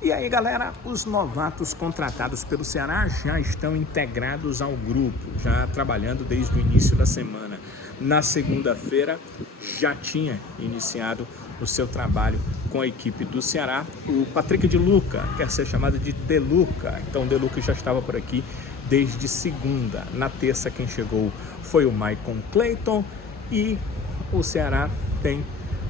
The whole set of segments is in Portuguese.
E aí, galera, os novatos contratados pelo Ceará já estão integrados ao grupo, já trabalhando desde o início da semana. Na segunda-feira já tinha iniciado o seu trabalho com a equipe do Ceará. O Patrick de Luca quer ser chamado de De Luca, então De Luca já estava por aqui desde segunda. Na terça quem chegou foi o Maicon Clayton e o Ceará tem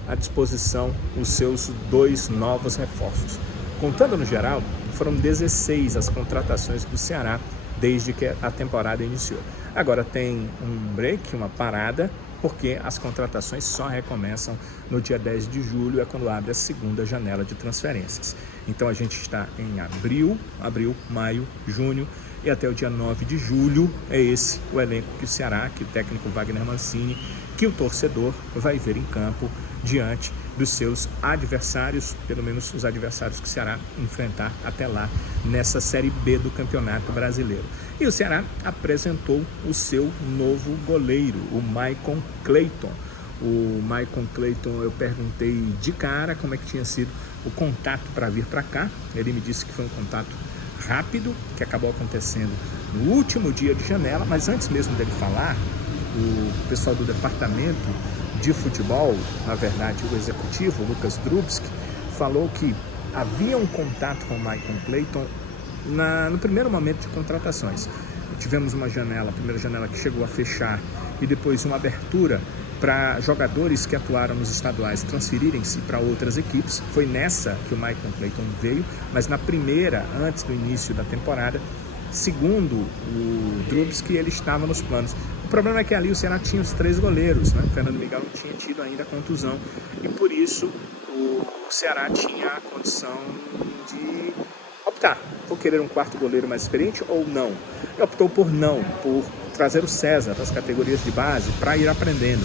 à disposição os seus dois novos reforços. Contando no geral, foram 16 as contratações do Ceará desde que a temporada iniciou. Agora tem um break, uma parada, porque as contratações só recomeçam no dia 10 de julho, é quando abre a segunda janela de transferências. Então a gente está em abril, maio, junho e até o dia 9 de julho é esse o elenco que o Ceará, que o técnico Wagner Mancini, que o torcedor vai ver em campo diante dos seus adversários, pelo menos os adversários que o Ceará enfrentar até lá nessa Série B do Campeonato Brasileiro. E o Ceará apresentou o seu novo goleiro, o Maicon Clayton. O Maicon Clayton, eu perguntei de cara como é que tinha sido o contato para vir para cá. Ele me disse que foi um contato rápido, que acabou acontecendo no último dia de janela, mas antes mesmo dele falar, o pessoal do departamento de futebol, na verdade o executivo, o Lucas Drubski, falou que havia um contato com o Maicon Clayton no primeiro momento de contratações. Tivemos uma janela, a primeira janela que chegou a fechar e depois uma abertura para jogadores que atuaram nos estaduais transferirem-se para outras equipes. Foi nessa que o Maicon Clayton veio, mas na primeira, antes do início da temporada, segundo o Drubski, ele estava nos planos. O problema é que ali o Ceará tinha os 3 goleiros, né? O Fernando Miguel não tinha tido ainda a contusão e por isso o Ceará tinha a condição de optar por querer um quarto goleiro mais experiente ou não. E optou por não, por trazer o César das categorias de base para ir aprendendo.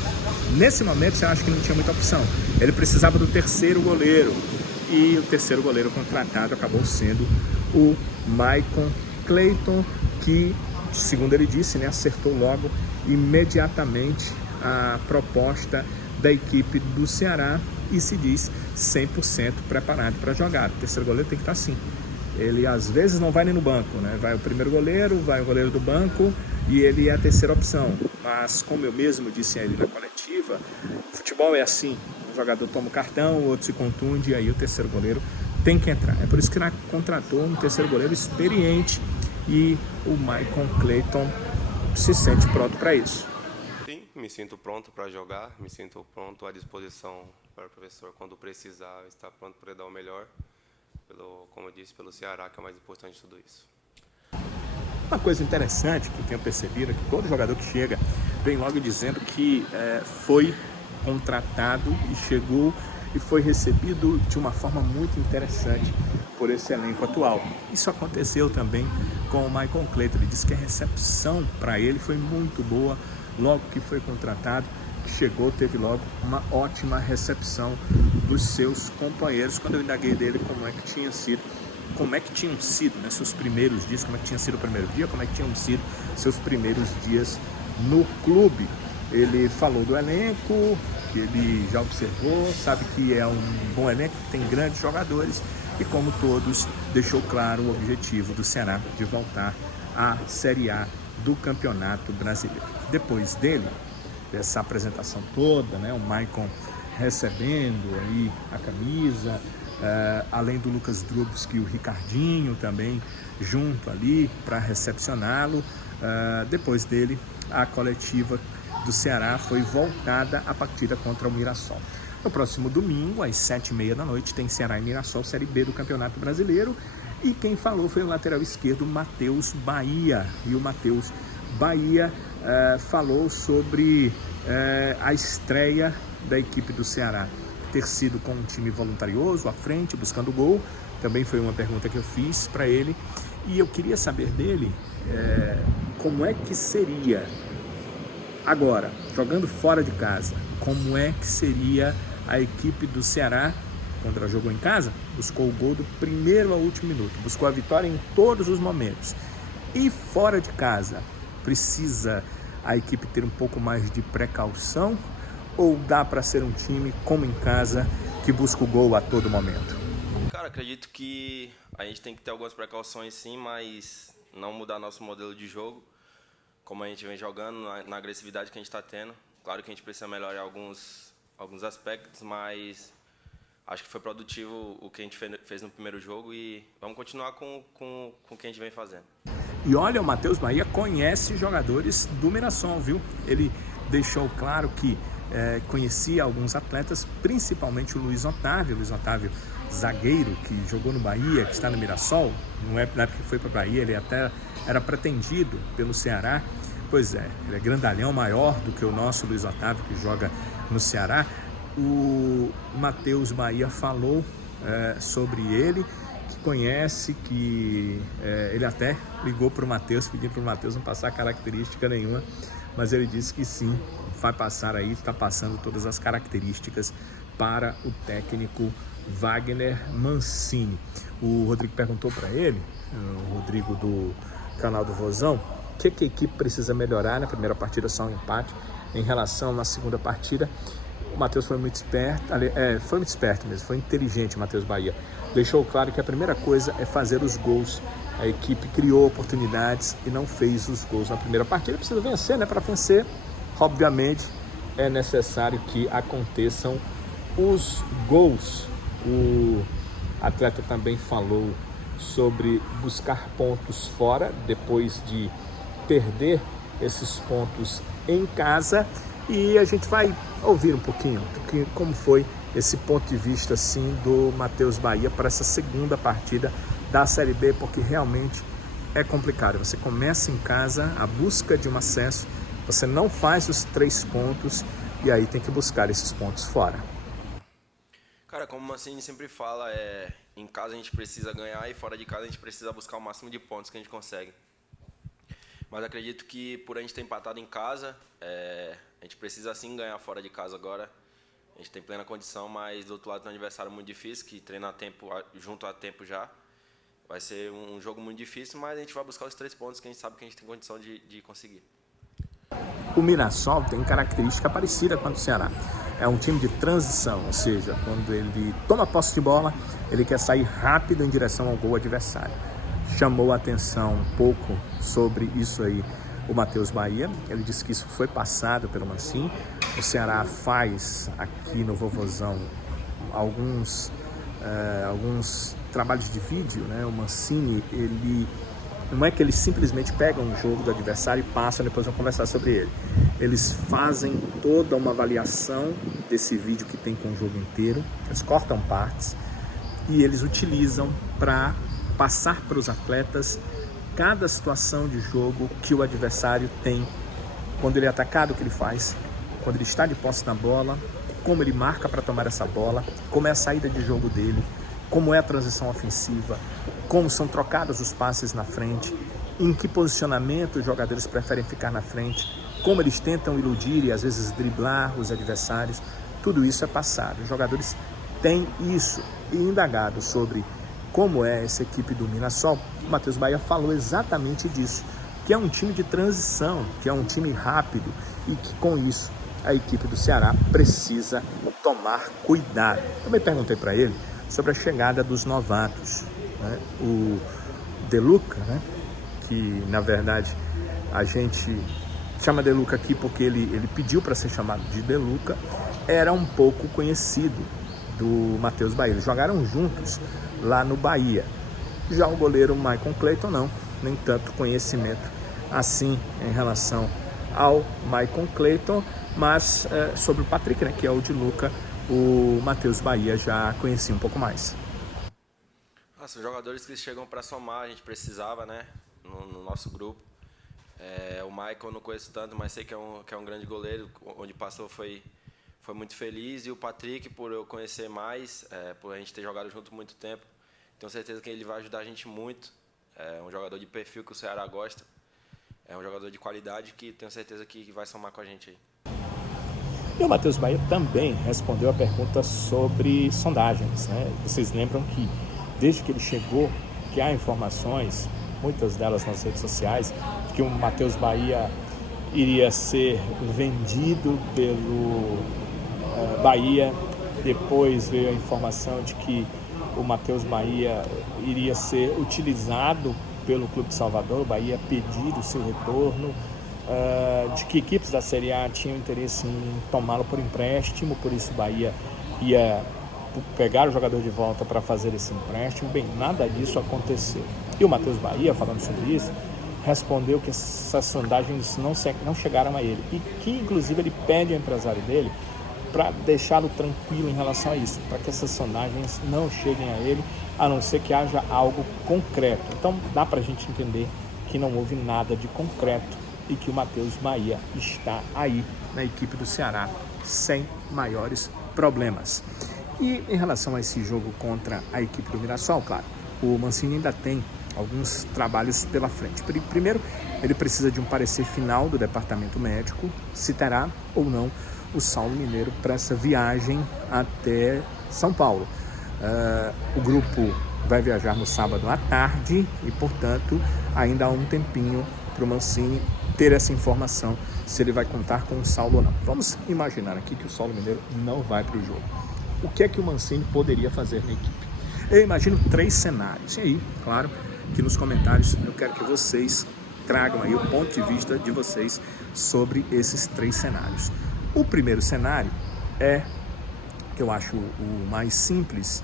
Nesse momento você acha que não tinha muita opção. Ele precisava do terceiro goleiro e o terceiro goleiro contratado acabou sendo o Maicon Clayton, que, segundo ele disse, né, acertou logo imediatamente a proposta da equipe do Ceará e se diz 100% preparado para jogar. O terceiro goleiro tem que estar assim. Ele às vezes não vai nem no banco, né? Vai o primeiro goleiro, vai o goleiro do banco e ele é a terceira opção. Mas como eu mesmo disse a ele na coletiva, futebol é assim. O jogador toma o cartão, o outro se contunde e aí o terceiro goleiro tem que entrar. É por isso que ele contratou um terceiro goleiro experiente e o Maicon Clayton se sente pronto para isso. Sim, me sinto pronto para jogar, me sinto pronto à disposição para o professor quando precisar, estar pronto para dar o melhor, como eu disse, pelo Ceará, que é o mais importante de tudo isso. Uma coisa interessante que eu tenho percebido é que todo jogador que chega vem logo dizendo que foi contratado e chegou e foi recebido de uma forma muito interessante por esse elenco atual. Isso aconteceu também com o Maicon Clayton. Ele disse que a recepção para ele foi muito boa logo que foi contratado, que chegou, teve logo uma ótima recepção dos seus companheiros. Quando eu indaguei dele como é que tinham sido, né, seus primeiros dias, como é que tinha sido o primeiro dia, como é que tinham sido seus primeiros dias no clube. Ele falou do elenco, que ele já observou, sabe que é um bom elenco, que tem grandes jogadores e, como todos, deixou claro o objetivo do Ceará de voltar à Série A do Campeonato Brasileiro. Depois dessa apresentação toda, né, o Maicon recebendo aí a camisa, além do Lucas Drubski, o Ricardinho também junto ali para recepcioná-lo. Depois dele, a coletiva do Ceará foi voltada à partida contra o Mirassol. No próximo domingo, às 7h30 da noite, tem Ceará e Mirassol, Série B do Campeonato Brasileiro. E quem falou foi o lateral esquerdo, Matheus Bahia. E o Matheus Bahia falou sobre a estreia da equipe do Ceará ter sido com um time voluntarioso, à frente, buscando gol. Também foi uma pergunta que eu fiz para ele. E eu queria saber dele como é que seria agora, jogando fora de casa, como é que seria a equipe do Ceará quando ela jogou em casa? Buscou o gol do primeiro ao último minuto, buscou a vitória em todos os momentos. E fora de casa, precisa a equipe ter um pouco mais de precaução ou dá para ser um time, como em casa, que busca o gol a todo momento? Cara, acredito que a gente tem que ter algumas precauções sim, mas não mudar nosso modelo de jogo, como a gente vem jogando, na agressividade que a gente está tendo. Claro que a gente precisa melhorar alguns aspectos, mas acho que foi produtivo o que a gente fez no primeiro jogo e vamos continuar com o que a gente vem fazendo. E olha, o Matheus Bahia conhece jogadores do Mirassol, viu? Ele deixou claro que conhecia alguns atletas, principalmente o Luiz Otávio, zagueiro que jogou no Bahia, que está no Mirassol. Na época que foi para o Bahia, ele até era pretendido pelo Ceará. Pois é, ele é grandalhão, maior do que o nosso Luiz Otávio, que joga no Ceará. O Matheus Bahia falou sobre ele, que conhece, que ele até ligou para o Matheus, pedindo para o Matheus não passar característica nenhuma, mas ele disse que sim, vai passar aí, está passando todas as características para o técnico Wagner Mancini. O Rodrigo perguntou para ele, o Rodrigo do canal do Vozão, o que a equipe precisa melhorar. Na primeira partida só um empate, em relação na segunda partida. O Matheus foi muito esperto mesmo, foi inteligente o Matheus Bahia. Deixou claro que a primeira coisa é fazer os gols. A equipe criou oportunidades e não fez os gols na primeira partida. Precisa vencer, né? Para vencer, obviamente, é necessário que aconteçam os gols. O atleta também falou sobre buscar pontos fora, depois de perder esses pontos em casa. E a gente vai ouvir um pouquinho como foi esse ponto de vista assim, do Matheus Bahia para essa segunda partida da Série B, porque realmente é complicado. Você começa em casa a busca de um acesso, você não faz os 3 pontos e aí tem que buscar esses pontos fora. Cara, como o Mancini sempre fala, em casa a gente precisa ganhar e fora de casa a gente precisa buscar o máximo de pontos que a gente consegue. Mas acredito que por a gente ter empatado em casa, a gente precisa sim ganhar fora de casa agora. A gente tem plena condição, mas do outro lado tem um adversário muito difícil, que treina a tempo, junto a tempo já. Vai ser um jogo muito difícil, mas a gente vai buscar os 3 pontos que a gente sabe que a gente tem condição de conseguir. O Mirassol tem característica parecida com a do Ceará. É um time de transição, ou seja, quando ele toma posse de bola, ele quer sair rápido em direção ao gol adversário. Chamou a atenção um pouco sobre isso aí o Matheus Bahia. Ele disse que isso foi passado pelo Mancini. O Ceará faz aqui no Vovozão alguns trabalhos de vídeo, né? O Mancini, ele não é que eles simplesmente pegam um jogo do adversário e passam, depois vão conversar sobre ele. Eles fazem toda uma avaliação desse vídeo que tem com o jogo inteiro, eles cortam partes e eles utilizam para passar para os atletas cada situação de jogo que o adversário tem, quando ele é atacado, o que ele faz, quando ele está de posse na bola, como ele marca para tomar essa bola, como é a saída de jogo dele, como é a transição ofensiva, como são trocados os passes na frente, em que posicionamento os jogadores preferem ficar na frente, como eles tentam iludir e às vezes driblar os adversários. Tudo isso é passado. Os jogadores têm isso. E indagado sobre como é essa equipe do Mirassol, o Matheus Bahia falou exatamente disso, que é um time de transição, que é um time rápido e que com isso a equipe do Ceará precisa tomar cuidado. Também perguntei para ele sobre a chegada dos novatos, né? O De Luca, né? Que na verdade a gente chama De Luca aqui porque ele pediu para ser chamado de De Luca, era um pouco conhecido do Matheus Bahia. Eles jogaram juntos lá no Bahia. Já o goleiro Michael Clayton não, nem tanto conhecimento assim em relação ao Michael Clayton, mas sobre o Patrick, né, que é o de Luca, o Matheus Bahia já conhecia um pouco mais. Nossa, os jogadores que chegam para somar, a gente precisava, né, no nosso grupo. O Michael eu não conheço tanto, mas sei que é um grande goleiro, onde passou foi muito feliz. E o Patrick, por eu conhecer mais, por a gente ter jogado junto há muito tempo, tenho certeza que ele vai ajudar a gente muito. É um jogador de perfil que o Ceará gosta. É um jogador de qualidade que tenho certeza que vai somar com a gente aí. E o Matheus Bahia também respondeu a pergunta sobre sondagens, né? Vocês lembram que desde que ele chegou, que há informações, muitas delas nas redes sociais, de que o Matheus Bahia iria ser vendido pelo Bahia. Depois veio a informação de que o Matheus Bahia iria ser utilizado pelo Clube de Salvador, o Bahia pedir o seu retorno, de que equipes da Série A tinham interesse em tomá-lo por empréstimo, por isso o Bahia ia pegar o jogador de volta para fazer esse empréstimo. Bem, nada disso aconteceu. E o Matheus Bahia, falando sobre isso, respondeu que essas sondagens não chegaram a ele e que, inclusive, ele pede ao empresário dele para deixá-lo tranquilo em relação a isso, para que essas sondagens não cheguem a ele, a não ser que haja algo concreto. Então, dá para a gente entender que não houve nada de concreto e que o Matheus Bahia está aí na equipe do Ceará sem maiores problemas. E em relação a esse jogo contra a equipe do Mirassol, claro, o Mancini ainda tem alguns trabalhos pela frente. Primeiro, ele precisa de um parecer final do departamento médico, se terá ou não o Saulo Mineiro para essa viagem até São Paulo. O grupo vai viajar no sábado à tarde e, portanto, ainda há um tempinho para o Mancini ter essa informação se ele vai contar com o Saulo ou não. Vamos imaginar aqui que o Saulo Mineiro não vai para o jogo. O que é que o Mancini poderia fazer na equipe? Eu imagino 3 cenários. E aí, claro, que nos comentários eu quero que vocês tragam aí o ponto de vista de vocês sobre esses 3 cenários. O primeiro cenário que eu acho o mais simples,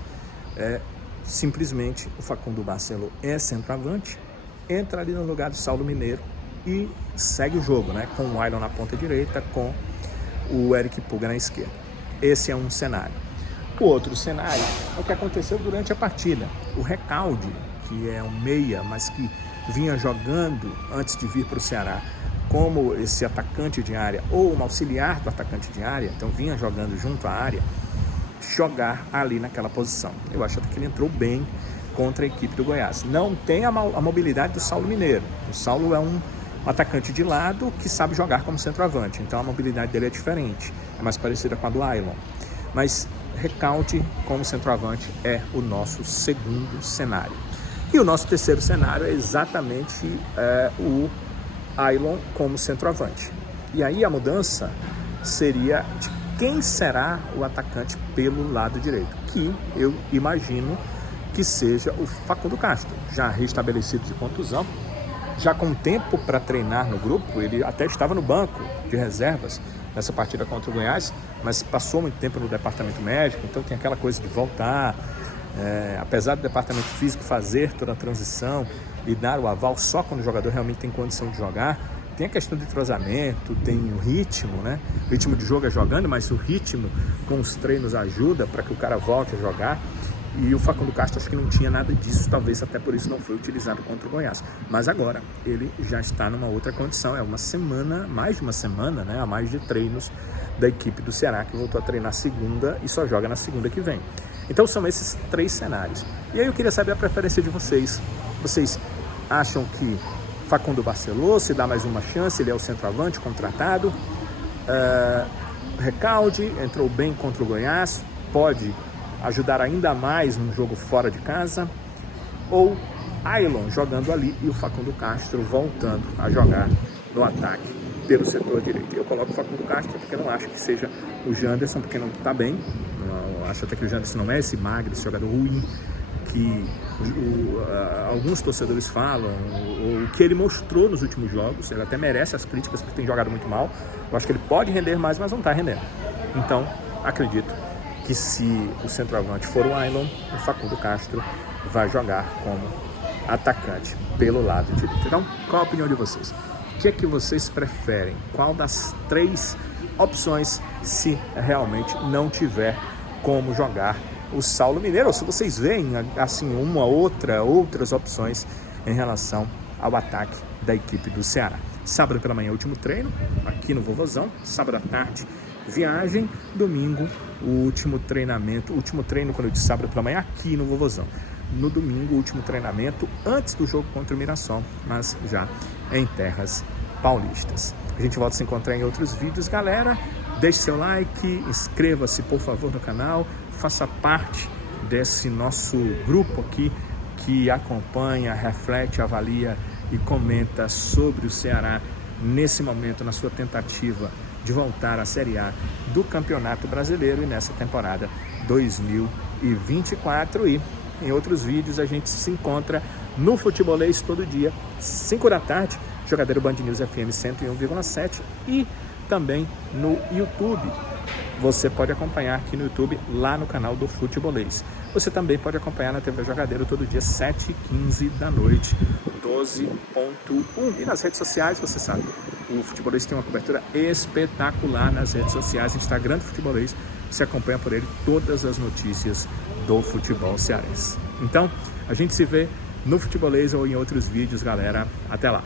simplesmente o Facundo Barcelo é centroavante, entra ali no lugar do Saulo Mineiro e segue o jogo, né? Com o Ailon na ponta direita, com o Eric Puga na esquerda. Esse é um cenário. O outro cenário é o que aconteceu durante a partida. O Recalde, que é um meia, mas que vinha jogando antes de vir para o Ceará como esse atacante de área ou um auxiliar do atacante de área, então vinha jogando junto à área, jogar ali naquela posição. Eu acho que ele entrou bem contra a equipe do Goiás. Não tem a mobilidade do Saulo Mineiro. O Saulo é um atacante de lado que sabe jogar como centroavante, então a mobilidade dele é diferente, é mais parecida com a do Ailon. Mas Recalde como centroavante é o nosso segundo cenário. E o nosso terceiro cenário é exatamente o Ailon como centroavante. E aí a mudança seria de quem será o atacante pelo lado direito, que eu imagino que seja o Facundo Castro, já restabelecido de contusão, já com tempo para treinar no grupo. Ele até estava no banco de reservas nessa partida contra o Goiás, mas passou muito tempo no departamento médico, então tem aquela coisa de voltar, apesar do departamento físico fazer toda a transição e dar o aval só quando o jogador realmente tem condição de jogar, tem a questão de entrosamento, tem o ritmo, né? O ritmo de jogo é jogando, mas o ritmo com os treinos ajuda para que o cara volte a jogar. E o Facundo Castro acho que não tinha nada disso, talvez até por isso não foi utilizado contra o Goiás. Mas agora ele já está numa outra condição, é uma semana, mais de uma semana, né, a mais de treinos da equipe do Ceará, que voltou a treinar segunda e só joga na segunda que vem. Então são esses 3 cenários. E aí eu queria saber a preferência de vocês. Vocês acham que Facundo Barcelo se dá mais uma chance, ele é o centroavante contratado? Recalde entrou bem contra o Goiás, pode ajudar ainda mais num jogo fora de casa, ou Ailon jogando ali e o Facundo Castro voltando a jogar no ataque pelo setor direito. Eu coloco o Facundo Castro porque eu não acho que seja o Janderson, porque não está bem. Eu acho até que o Janderson não é esse magro, esse jogador ruim que alguns torcedores falam, o que ele mostrou nos últimos jogos. Ele até merece as críticas porque tem jogado muito mal. Eu acho que ele pode render mais, mas não está rendendo. Então, acredito que se o centroavante for o Ailon, o Facundo Castro vai jogar como atacante pelo lado direito. Então, qual a opinião de vocês? O que é que vocês preferem? Qual das 3 opções, se realmente não tiver como jogar o Saulo Mineiro? Ou se vocês veem assim outras opções em relação ao ataque da equipe do Ceará. Sábado pela manhã, último treino aqui no Vovozão. Sábado à tarde, viagem. Domingo, o último treinamento. Último treino, quando eu disse sábado pela manhã, aqui no Vovozão. No domingo, o último treinamento antes do jogo contra o Mirassol, mas já em terras paulistas. A gente volta a se encontrar em outros vídeos, galera. Deixe seu like, inscreva-se, por favor, no canal. Faça parte desse nosso grupo aqui que acompanha, reflete, avalia e comenta sobre o Ceará nesse momento, na sua tentativa de voltar à Série A do Campeonato Brasileiro e nessa temporada 2024. E em outros vídeos. A gente se encontra no Futebolês todo dia, 5 da tarde, Jogadeiro Band News FM 101,7 e também no YouTube. Você pode acompanhar aqui no YouTube, lá no canal do Futebolês. Você também pode acompanhar na TV Jogadeiro todo dia, 7h15 da noite, 12.1. E nas redes sociais, você sabe, o Futebolês tem uma cobertura espetacular nas redes sociais, Instagram do Futebolês. Você acompanha por ele todas as notícias do futebol cearense. Então, a gente se vê no Futebolês ou em outros vídeos, galera. Até lá!